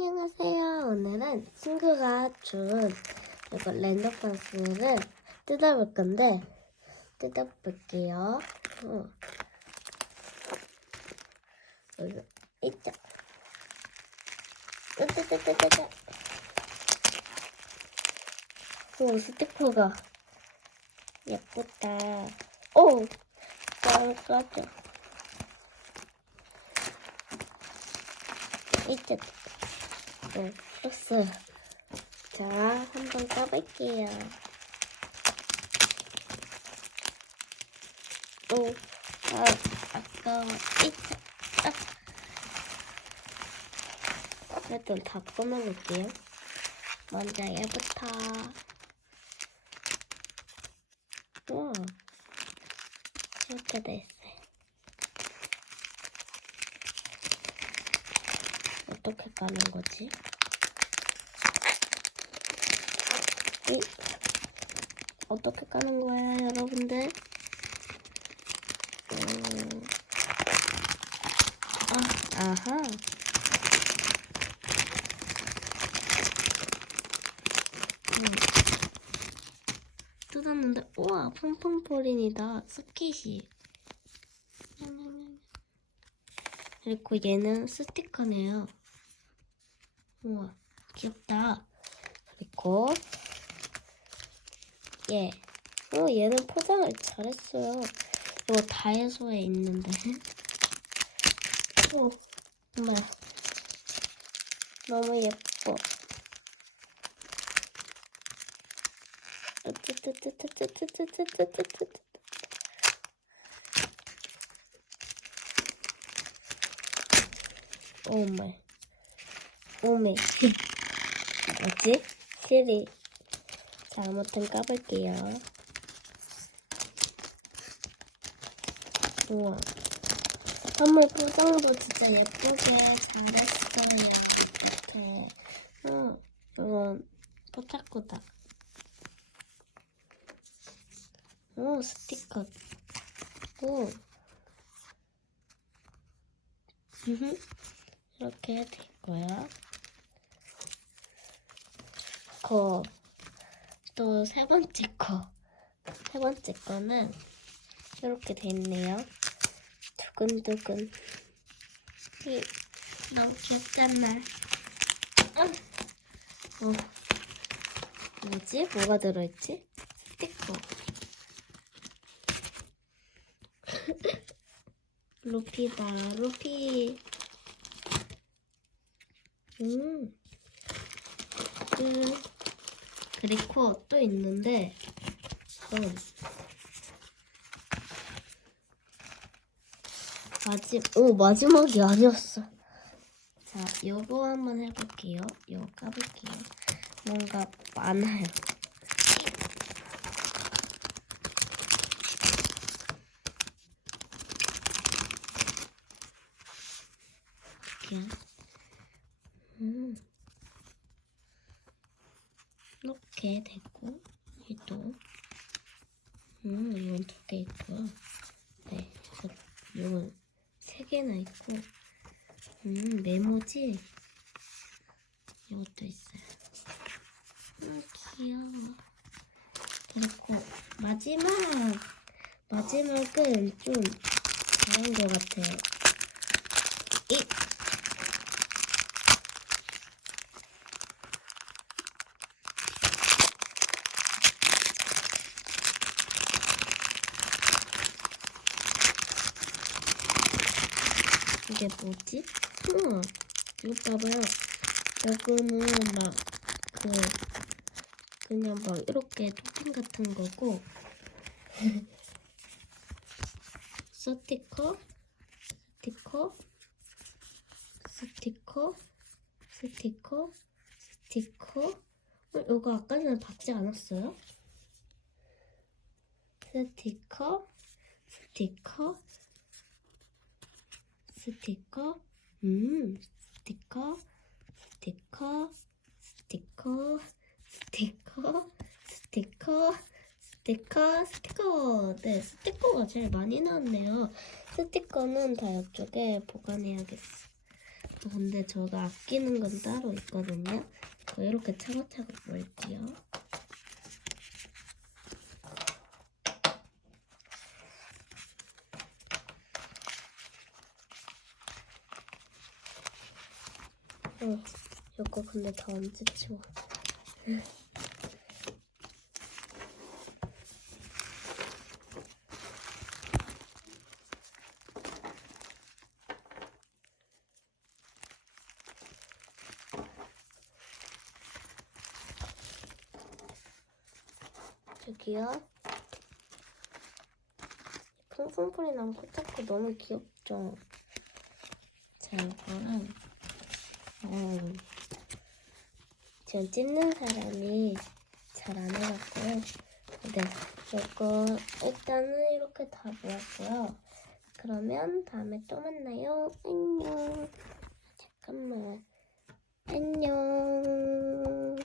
안녕하세요. 오늘은 친구가 준 이거 랜덤 박스를 뜯어볼 건데 뜯어볼게요. 어. 이거 있죠. 짜자자자자. 오 스티커가 예쁘다. 오, 까까죠. 있죠. 네, 떴어요. 자, 한번 까볼게요. 오, 아, 아까워. 이차, 아. 일단 다 꺼내볼게요. 먼저 얘부터. 우와, 이렇게 돼 있어요. 어떻게 까는 거지? 응? 어떻게 까는 거예요, 여러분들? 음... 아, 아하. 음. 뜯었는데, 우와, 퐁퐁포린이다. 스킷이. 그리고 얘는 스티커네요. 우와, 귀엽다. 그리고 얘. 어, 얘는 포장을 잘했어요. 이거 다이소에 있는데. 오, 정말 너무 예뻐. 뜨뜨뜨 오메. 뭐지? 시리. 자, 아무튼 까볼게요. 우와. 선물 포장도 진짜 예쁘게 잘했어요. 이렇게. 어, 이건 포착구다. 오, 스티커. 오. 이렇게 될 거야. 거. 또 세 번째 거. 세 번째 거는 이렇게 돼 있네요. 두근두근. 이, 너무 귀엽잖아. 어. 어. 뭐지? 뭐가 들어있지? 스티커. 루피다, 루피. 음. 끝. 그리고 또 있는데, 이건 마지, 오, 마지막이 아니었어. 자, 요거 한번 해볼게요. 요거 까볼게요. 뭔가 많아요. 이렇게. 음. 이렇게 됐고, 얘도. 음, 이건 두 개 있고요. 네, 이건 세 개나 있고, 음, 메모지? 이것도 있어요. 음, 귀여워. 그리고 마지막! 마지막은 좀 다른 것 같아요. 이! 이게 뭐지? 우와, 이거 봐봐요. 이거는 막, 그, 그냥 막 이렇게 토핑 같은 거고, 스티커, 스티커, 스티커, 스티커, 스티커. 어, 이거 아까 전에 받지 않았어요? 스티커, 스티커, 스티커, 음, 스티커, 스티커, 스티커, 스티커, 스티커, 스티커, 스티커. 네, 스티커가 제일 많이 나왔네요. 스티커는 다 이쪽에 보관해야겠어. 근데 저가 아끼는 건 따로 있거든요. 저 이렇게 차곡차곡 모을게요. 어, 이거 근데 다 언제 치워? 저기요. 풍선풀이 나면 코타코 너무 귀엽죠? 자, 이거는, 음, 지금 찢는 사람이 잘 안 해갖고요. 네, 이거 일단은 이렇게 다 모았고요. 그러면 다음에 또 만나요. 안녕. 잠깐만. 안녕.